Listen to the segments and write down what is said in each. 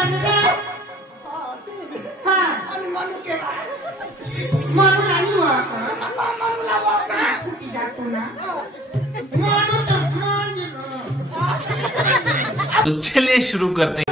आणि काय हा आणि म्हणू केला म्हणून आणि म्हणूला वाका कुठे जातो ना म्हणू तर तो चलिए शुरू करते हैं।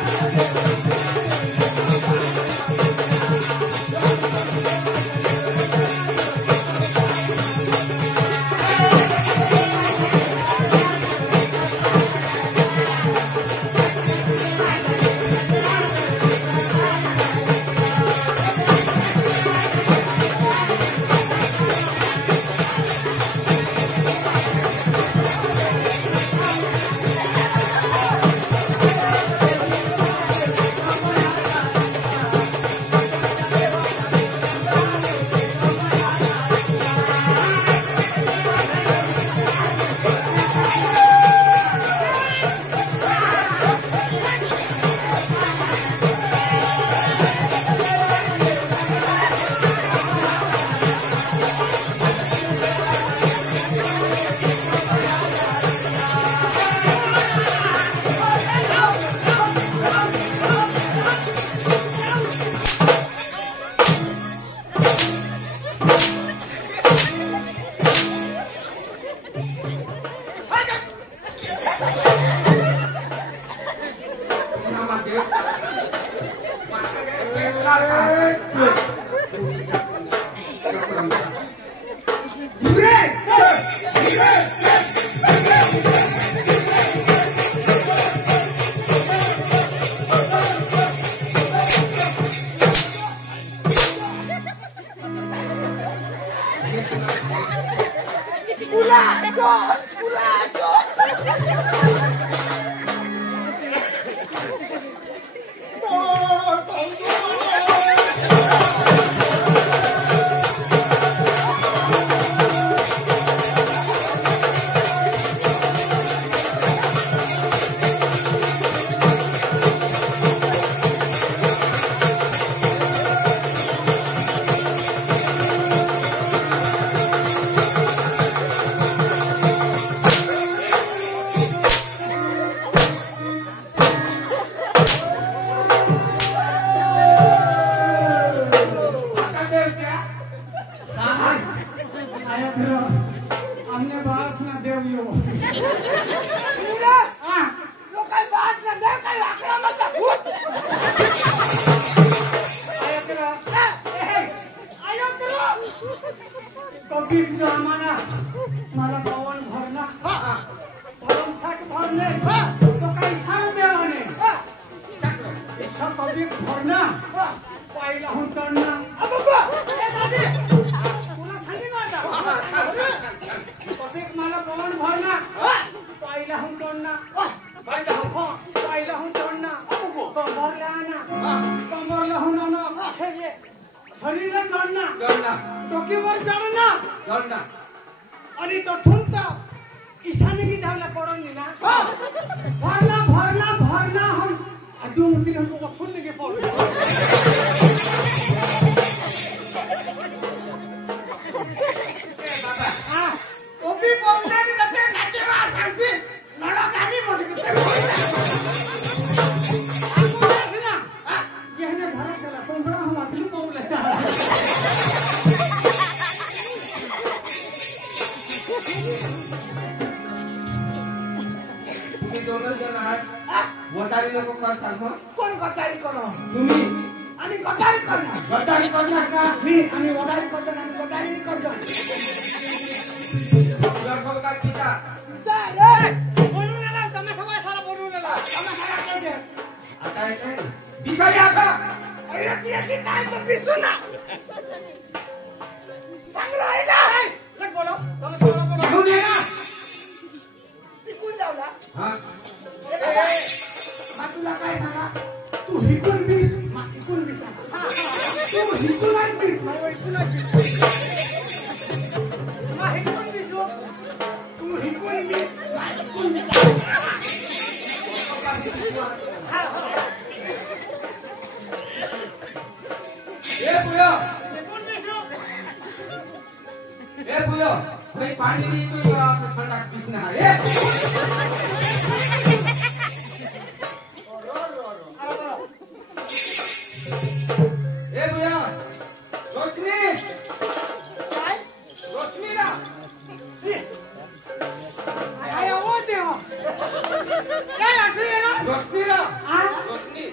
रोशनी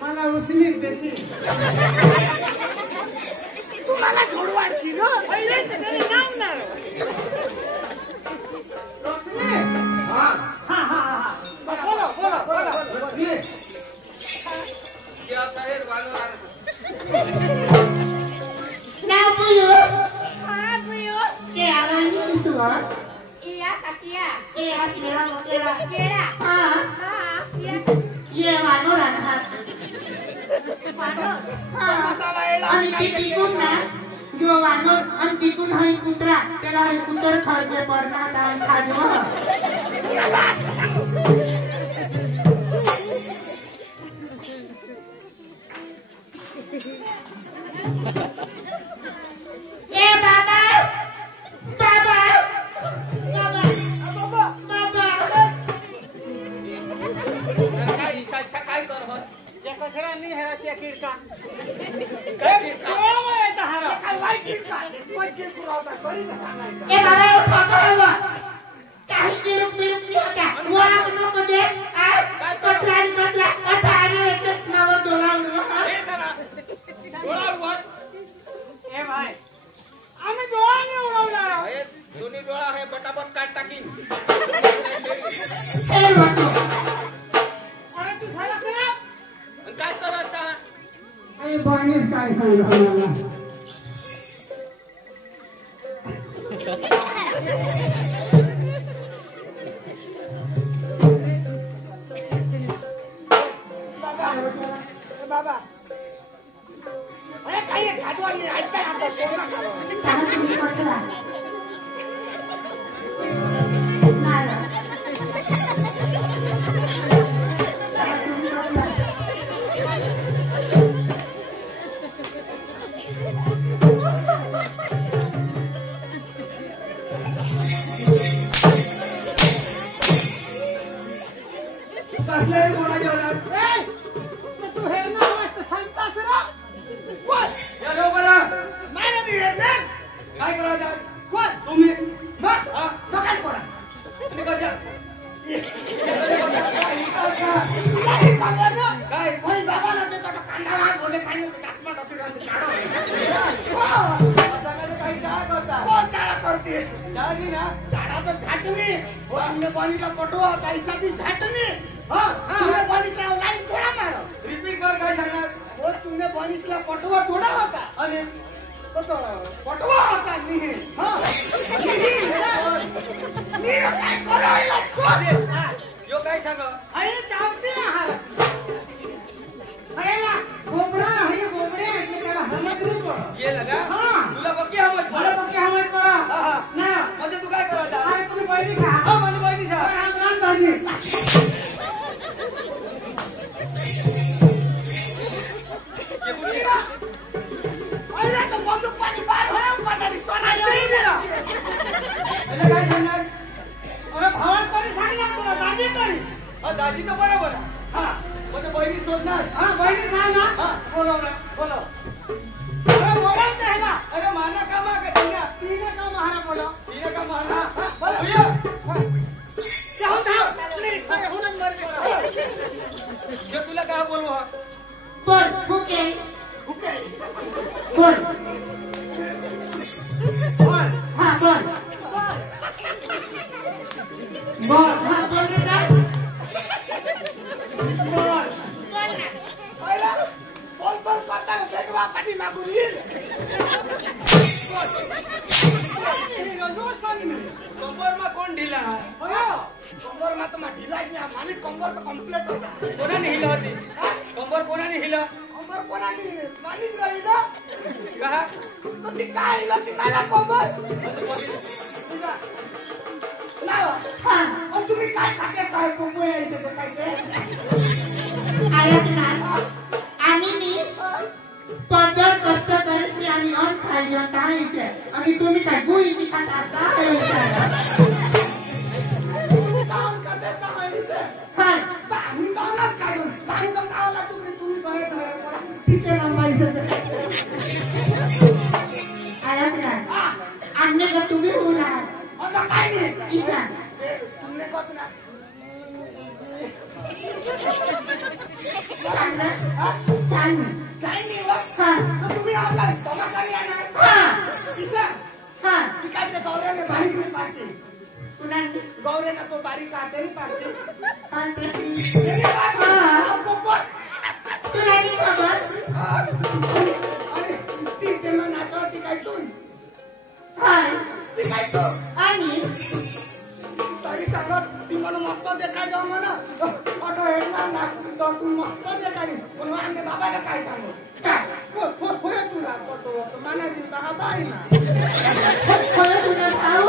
मला उसनी देशी तुम्हाला जोडवायची ना पहिले तरी नाव ना रोशनी हा हा हा बोला क्या शहर वालों नाव बोलो हा बोलो के आवानी तुझा iya kakia iya kira ये वानर आहे आणि तिथून ना जो वानर आणि तिथून हाय कुत्रा त्याला हाय कुत्र खरगे पडणार आणि खाजवा ए बाबा बाबा काय कर होत कचरा नाही है किडका काय किडका ओय दहारा काय वाई किडका कोण किडकू रावता करी ना सांगायचं ए बाबा पकडवा काही किडक बिडक नाही होता वाक नको दे कचरा कटाने एक नावर डोळावलं हे करा डोळा ए भाई आम्ही डोळा नाही उडवणार हे दोन्ही डोळा आहे पटापट काट टाकीन ए वाटो अरे तू झाला का काय करत अरे बनीस काय सांगा मला बाबा अरे काही खाजवा नाही ऐकता आता सोडा करा तुमने सांग ना. सांग ना. काय नाही वा. हा. तुम्ही आता समाजारी येणार. हा. तिचा हा. ती काय त्या गौऱ्याने बारीक नाही पाडते. कुणाने? गौऱ्याला तो बारीक हाताने पाडते. हा, ते. त्याने पाडते. हा. पप्पा. तुला नाही खबर? आणि ती तेव्हा नाचावरती काय तून हाय. ती काय तो आणि तरी सांगत ती मला मस्त देखाय जाऊ म्हणा ऑटो येणार ना तर तू मस्त देखारी पण आमच्या बाबाला काय सांगू काय? होय तुला पटो होतो मानाची तर हा बाई ना होय तुला भाऊ?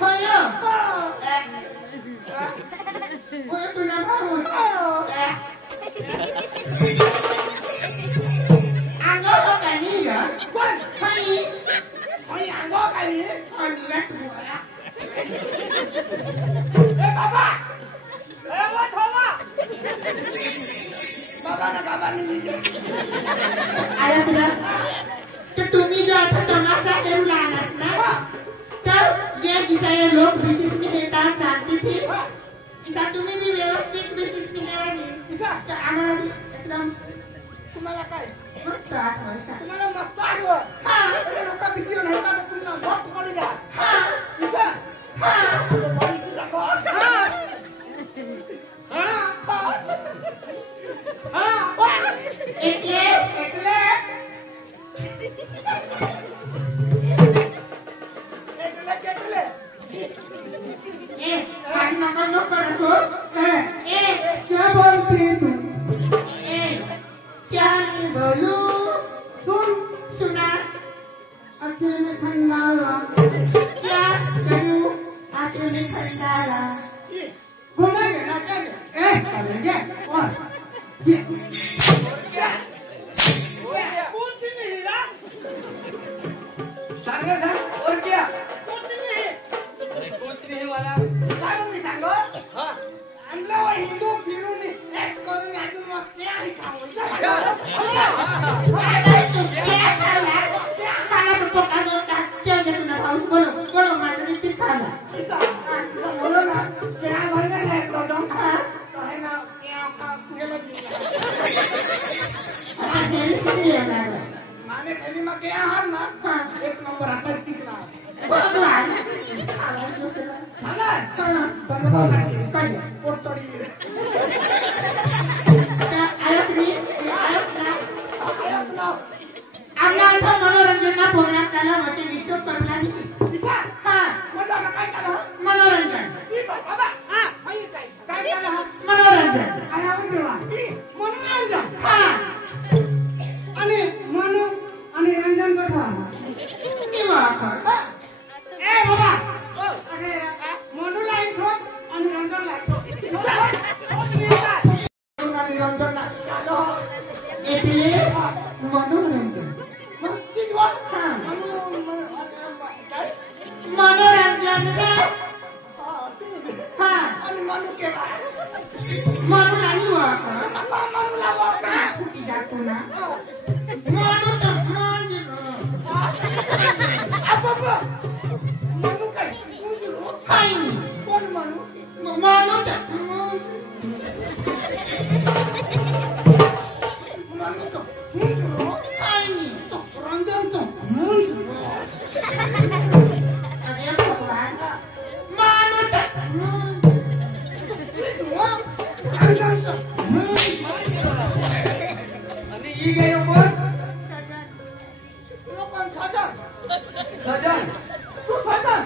होय. होय तुला भाऊ? अंगावर का नाही ग? पण होय. होय अंगो काय रे आणि वाटूला. ए बाबा ए वा थांबा बाबा ना बाबा नाही अरे तुला तर तुम्ही जो आता तमाशा करू लागलास ना तर ये जिसा ये लोग विशिष्ट घेतात शांती थी जिसा तुम्ही भी व्यवस्थित विशिष्ट घेवानी किसा तर आम्हाला भी एकदम तुम्हाला काय मस्त आठवायचा. तुम्हाला मस्त आठवण हा. अरे लोक बिसी नाही का तुम्हाला वोट पडू द्या हा. किसा हा. पॉलिसी दाखवा એટલે ए आज नका नो करतो. ए क्या बोलती तू? ए क्या नहीं बोलू? सुन सुना अकेले खंडाला क्या करूं अकेले खंडाला बोलेंगे नाचेंगे. ए चलेंगे और कौन सी नहीं ना सांग ना सांग और क्या कौन सी नहीं अरे कोच नाही मला सांगू मी सांगो हा आणलं व हिंदू फिरून एक्स करून अजून मग ते आहे खाऊ मला तो पोका जो टाकते जे तुला भाऊ बोलो बोलो माझं निश्चित खाला. बोलो ना क्या भरना है प्रथम तो है ना क्या का गेले आणि किती लागला. माने खाली मग क्या हार ना हा. एक नंबर आता टिकला भगवान आवाज होता. झाला बंद पोटडी आयत ना आमना आता मनोरंजनना प्रोग्राम झाला होते डिस्टर्ब करला नाही. किसा हा. मजा काय झालं मनोरंजन ई बाबा हा आई काय झालं मनोरंजन. आया उद्या ई मनोरंजन हा. आणि मनो आणि रंजन कथा किंवा ए बाबा अरे मनो लाईस हो आणि रंजन लाईस हो आणि रंजन चालो એટલે मनोरंजन. मग किती वा हा. काय मनोरंजन रे. हा. आणि मनु केला म्हणून आणि वाका आता मनु लावा का कुठे जातो ना म्हणून तर म्हणजे बाबा मनु काय काही नाही. कोण मनु म्हणून तर मनु तो काही नाही. रंजन तो अरे भगवान म्हणून तर रंजन तो आणि ही गई कोण लोकन सजन सजन तू सजन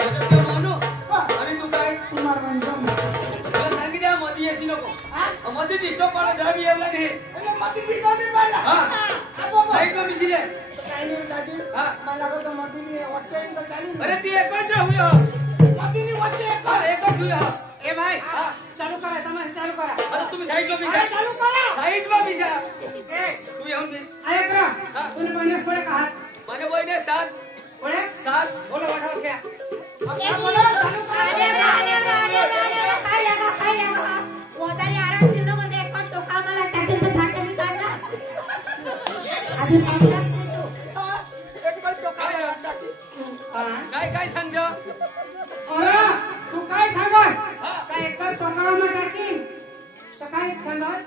सजन मानू आणि तू काय कुमार रंजन मला सांगितलं मध्ये येशी नको मध्ये डिस्टर्ब पाडा जरा मी येवला नाही એટલે મતી બીટો ની પાડલા હા. આ બાબા साईड में मिशी दे કાઈ નહીં દાદી હા. मला તો મતી ની વચ્ચે તો ચાલી अरे ती एकच हुई મતી ની વચ્ચે એક एकच हुई એ ભાઈ ચાલુ કરા તમે ચાલુ કरा आता तुम्ही साईड में અરે मिशा ચાલુ કरा साईड में मिशा ए तू येऊन मिस आया करा हा. तुम्ही मायनस पडे का माने बहिणे सात पडे सात बोलो बैठो क्या ए बोलो चालू करा वदारी आराम चिन्ह मध्ये एक पण टोका मला टाकेल तर झाके मी काढला. आधी सांगतात तू. एक बार तो काय काय काय सांगतो अरे तू काय सांगत हा. काय एक टोकावर टाकी तर काय सांगत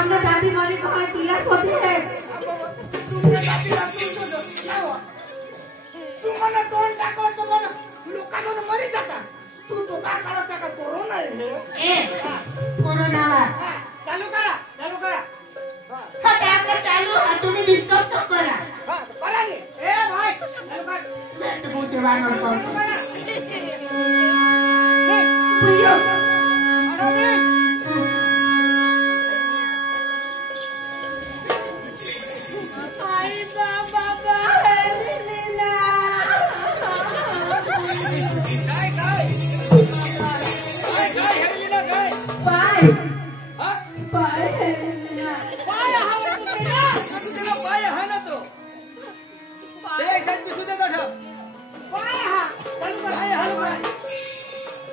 आपल्या दादी माने कहा तिलाच होती है तुमच्या जातीला तुमचं काय हो? तू मला तोंड टाकावं मला लोकांमध्ये मरी जाता तू काय काढत का कोरोना आहे ए कोरोना चालू करा हा टाका चालू हा तुम्ही डिस्टर्ब न करा बरा रे ए भाई चालू कर बेट मोठे वानर करतो आई बाबा बाहेर ना काय हेरलीला काय पाय हा पाय हेरलेला. पाय हा तुझ्या पाय हा ना तो ते एक साइड पिसू देता ठेव पाय हा चालू कर पाय हलू कर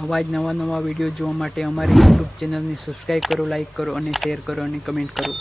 આવા જ નવા વિડીયો જોવા માટે અમારી યુટ્યુબ ચેનલને સબસ્ક્રાઈબ કરો, લાઈક કરો અને શેર કરો અને કમેન્ટ કરો.